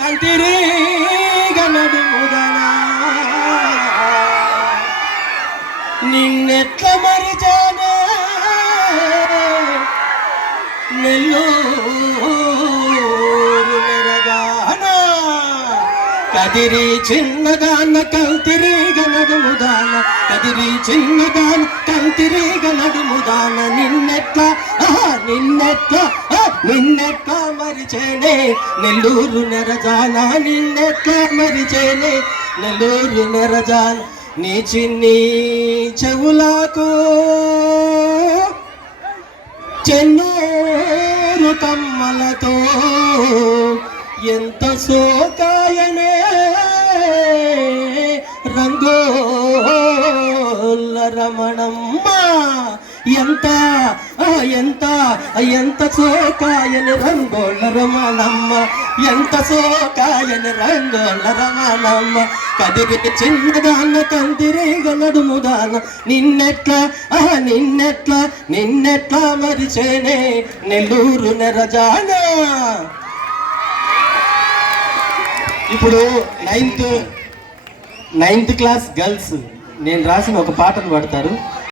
కంతిరీగ నడుముదనా నిన్నెట్ల మరిచానే నెల్లూరు నెరగానా కదిరి చిన్నదాన కంతిరీగ నడుముదాన కదిరి చిన్నదాన కంతిరీగ నడుముదాన నిన్నెట్లా మరిచేనే నెల్లూరు నెరజాన నిన్నెట్లా మరిచేనే నెల్లూరు నెరజాన నీ చిన్ని చెవులకు చెన్నూరు కమ్మలతో ఎంత సోకాయనే రంగోల రమణమ్మ ఎంత ఎంత ఎంత సోకాయని రంగోళ్ళ రమణమ్మ ఎంత సోకాయని రంగోళ్ళ రమణమ్మ కదిరి చిన్నదాన్న కందిరీగ నడుముదాన నిన్నెట్లా మరిచేనే నెల్లూరు నెరజానా. ఇప్పుడు నైన్త్ క్లాస్ గర్ల్స్ నేను రాసిన ఒక పాటను పాడతారు.